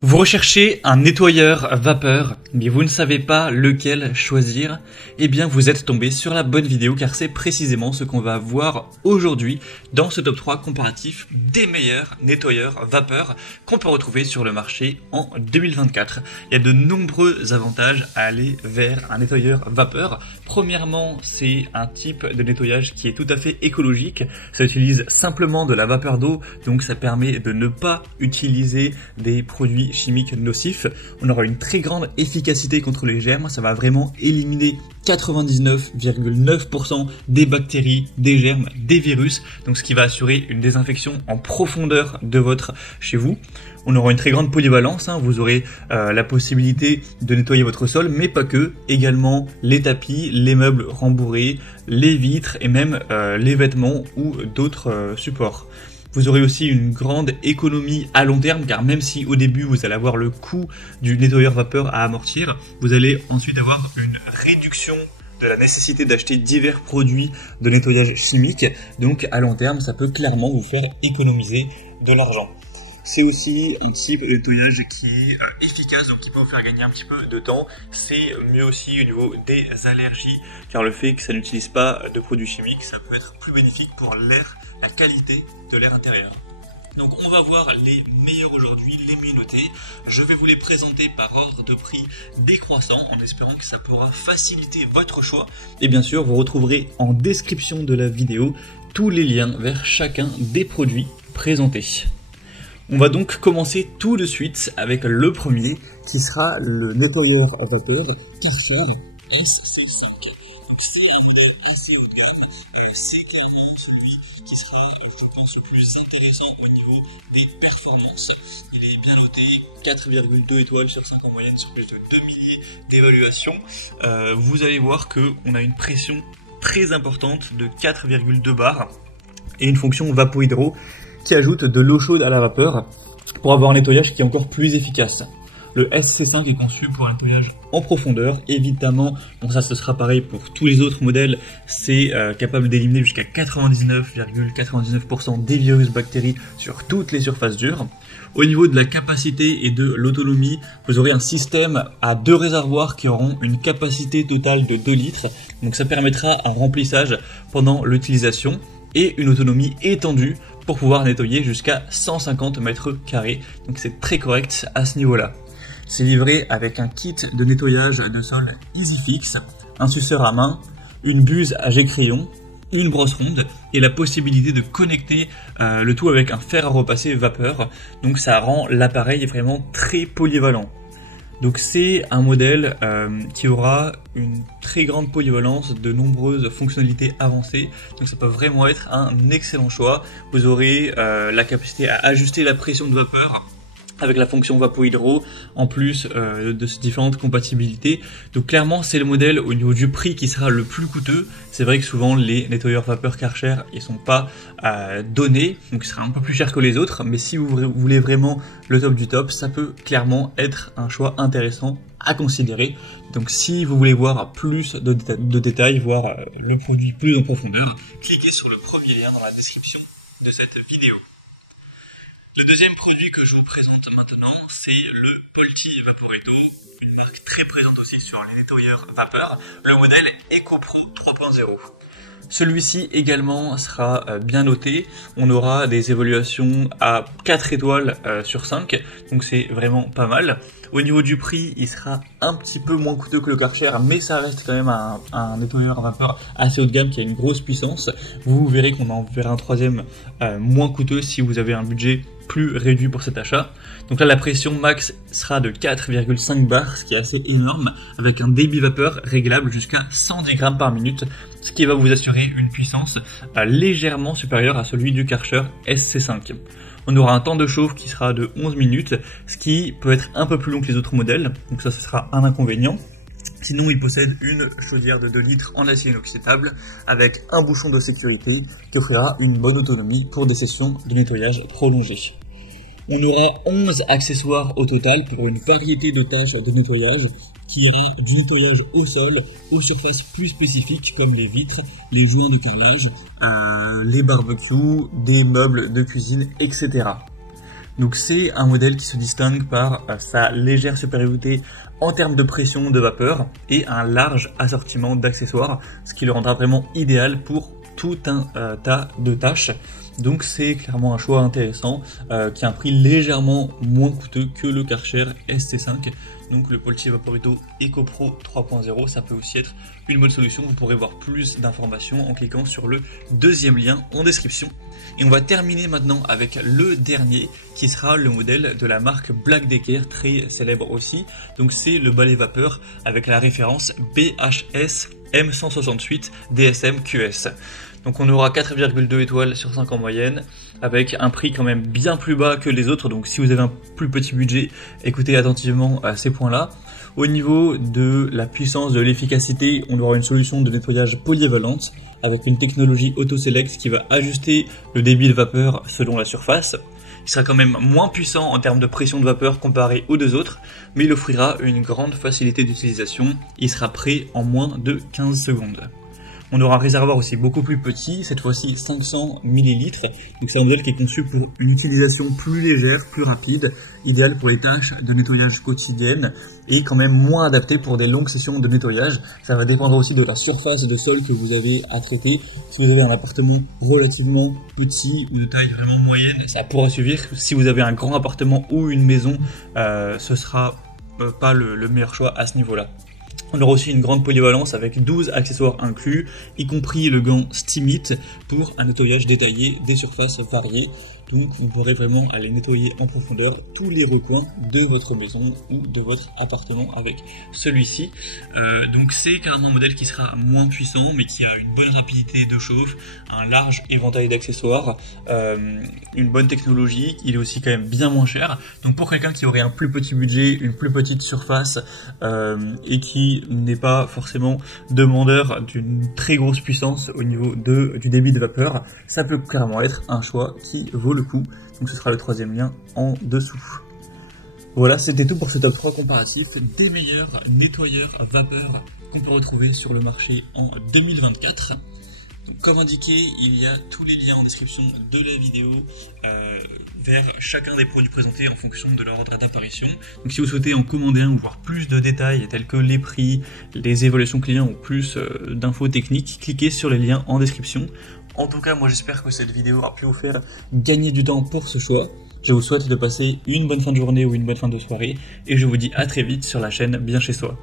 Vous recherchez un nettoyeur vapeur, mais vous ne savez pas lequel choisir? Eh bien, vous êtes tombé sur la bonne vidéo car c'est précisément ce qu'on va voir aujourd'hui dans ce top 3 comparatif des meilleurs nettoyeurs vapeur qu'on peut retrouver sur le marché en 2024. Il y a de nombreux avantages à aller vers un nettoyeur vapeur. Premièrement, c'est un type de nettoyage qui est tout à fait écologique. Ça utilise simplement de la vapeur d'eau, donc ça permet de ne pas utiliser des produits chimiques nocifs. On aura une très grande efficacité contre les germes, ça va vraiment éliminer 99,9% des bactéries, des germes, des virus, donc ce qui va assurer une désinfection en profondeur de votre chez vous. On aura une très grande polyvalence, vous aurez la possibilité de nettoyer votre sol, mais pas que, également les tapis, les meubles rembourrés, les vitres et même les vêtements ou d'autres supports. Vous aurez aussi une grande économie à long terme, car même si au début vous allez avoir le coût du nettoyeur vapeur à amortir, vous allez ensuite avoir une réduction de la nécessité d'acheter divers produits de nettoyage chimique. Donc à long terme, ça peut clairement vous faire économiser de l'argent. C'est aussi un type de nettoyage qui est efficace, donc qui peut vous faire gagner un petit peu de temps. C'est mieux aussi au niveau des allergies, car le fait que ça n'utilise pas de produits chimiques, ça peut être plus bénéfique pour l'air, la qualité de l'air intérieur. Donc on va voir les meilleurs aujourd'hui, les mieux notés. Je vais vous les présenter par ordre de prix décroissant en espérant que ça pourra faciliter votre choix. Et bien sûr, vous retrouverez en description de la vidéo tous les liens vers chacun des produits présentés. On va donc commencer tout de suite avec le premier qui sera le nettoyeur à vapeur Karcher SC5. Donc c'est un modèle assez haut de gamme et c'est clairement celui qui sera, je pense, le plus intéressant au niveau des performances. Il est bien noté, 4,2 étoiles sur 5 en moyenne sur plus de 2 milliers d'évaluations. Vous allez voir qu'on a une pression très importante de 4,2 bars et une fonction vapo-hydro qui ajoute de l'eau chaude à la vapeur pour avoir un nettoyage qui est encore plus efficace. Le SC5 est conçu pour un nettoyage en profondeur, évidemment, bon ça ce sera pareil pour tous les autres modèles, c'est capable d'éliminer jusqu'à 99,99% des virus bactéries sur toutes les surfaces dures. Au niveau de la capacité et de l'autonomie, vous aurez un système à 2 réservoirs qui auront une capacité totale de 2 litres, donc ça permettra un remplissage pendant l'utilisation et une autonomie étendue pour pouvoir nettoyer jusqu'à 150 mètres carrés. Donc c'est très correct à ce niveau-là. C'est livré avec un kit de nettoyage de sol EasyFix, un suceur à main, une buse à jet crayon, une brosse ronde et la possibilité de connecter le tout avec un fer à repasser vapeur. Donc ça rend l'appareil vraiment très polyvalent. Donc c'est un modèle qui aura une très grande polyvalence, de nombreuses fonctionnalités avancées, donc ça peut vraiment être un excellent choix. Vous aurez la capacité à ajuster la pression de vapeur avec la fonction vapo-hydro, en plus de ces différentes compatibilités. Donc clairement c'est le modèle au niveau du prix qui sera le plus coûteux. C'est vrai que souvent les nettoyeurs vapeur Karcher ils sont pas donnés, donc il sera un peu plus cher que les autres, mais si vous voulez vraiment le top du top, ça peut clairement être un choix intéressant à considérer. Donc si vous voulez voir plus de détails, voir le produit plus en profondeur, cliquez sur le premier lien dans la description de cette vidéo. Le deuxième produit que je vous présente maintenant, c'est le Polti Vaporetto, une marque très présente aussi sur les nettoyeurs vapeur, le modèle EcoPro 3.0. Celui-ci également sera bien noté, on aura des évaluations à 4 étoiles sur 5, donc c'est vraiment pas mal. Au niveau du prix, il sera un petit peu moins coûteux que le Karcher, mais ça reste quand même un nettoyeur à vapeur assez haut de gamme qui a une grosse puissance. Vous verrez qu'on en verra un troisième moins coûteux si vous avez un budget plus réduit pour cet achat. Donc là la pression max sera de 4,5 bars, ce qui est assez énorme, avec un débit vapeur réglable jusqu'à 110 grammes par minute, ce qui va vous assurer une puissance légèrement supérieure à celui du Karcher SC5. On aura un temps de chauffe qui sera de 11 minutes, ce qui peut être un peu plus long que les autres modèles, donc ça ce sera un inconvénient. Sinon, il possède une chaudière de 2 litres en acier inoxydable avec un bouchon de sécurité qui offrira une bonne autonomie pour des sessions de nettoyage prolongées. On aura 11 accessoires au total pour une variété de tâches de nettoyage qui ira du nettoyage au sol aux surfaces plus spécifiques comme les vitres, les joints de carrelage, les barbecues, des meubles de cuisine, etc. Donc c'est un modèle qui se distingue par sa légère supériorité en termes de pression de vapeur et un large assortiment d'accessoires, ce qui le rendra vraiment idéal pour tout un tas de tâches. Donc c'est clairement un choix intéressant qui a un prix légèrement moins coûteux que le Karcher SC5. Donc le Poltier Vaporetto EcoPro 3.0, ça peut aussi être une bonne solution. Vous pourrez voir plus d'informations en cliquant sur le deuxième lien en description. Et on va terminer maintenant avec le dernier qui sera le modèle de la marque Black Decker, très célèbre aussi. Donc c'est le balai vapeur avec la référence BHS M168 DSM QS. Donc on aura 4,2 étoiles sur 5 en moyenne, avec un prix quand même bien plus bas que les autres, donc si vous avez un plus petit budget, écoutez attentivement à ces points-là. Au niveau de la puissance, de l'efficacité, on aura une solution de nettoyage polyvalente, avec une technologie AutoSelect qui va ajuster le débit de vapeur selon la surface. Il sera quand même moins puissant en termes de pression de vapeur comparé aux deux autres, mais il offrira une grande facilité d'utilisation, il sera prêt en moins de 15 secondes. On aura un réservoir aussi beaucoup plus petit, cette fois-ci 500 ml. Donc c'est un modèle qui est conçu pour une utilisation plus légère, plus rapide, idéal pour les tâches de nettoyage quotidiennes et quand même moins adapté pour des longues sessions de nettoyage. Ça va dépendre aussi de la surface de sol que vous avez à traiter. Si vous avez un appartement relativement petit ou de taille vraiment moyenne, ça pourra suffire. Si vous avez un grand appartement ou une maison, ce sera pas le meilleur choix à ce niveau-là. On aura aussi une grande polyvalence avec 12 accessoires inclus, y compris le gant Steamit pour un nettoyage détaillé des surfaces variées. Donc vous pourrez vraiment aller nettoyer en profondeur tous les recoins de votre maison ou de votre appartement avec celui-ci. Donc c'est carrément un modèle qui sera moins puissant mais qui a une bonne rapidité de chauffe, un large éventail d'accessoires, une bonne technologie. Il est aussi quand même bien moins cher. Donc pour quelqu'un qui aurait un plus petit budget, une plus petite surface et qui n'est pas forcément demandeur d'une très grosse puissance au niveau du débit de vapeur, ça peut carrément être un choix qui vaut le coup. Donc ce sera le troisième lien en dessous. Voilà, c'était tout pour ce top 3 comparatif des meilleurs nettoyeurs vapeur qu'on peut retrouver sur le marché en 2024. Donc, comme indiqué, il y a tous les liens en description de la vidéo vers chacun des produits présentés en fonction de leur ordre d'apparition. Donc si vous souhaitez en commander un ou voir plus de détails tels que les prix, les évaluations clients ou plus d'infos techniques, cliquez sur les liens en description. En tout cas, moi j'espère que cette vidéo a pu vous faire gagner du temps pour ce choix. Je vous souhaite de passer une bonne fin de journée ou une bonne fin de soirée et je vous dis à très vite sur la chaîne Bien Chez Soi.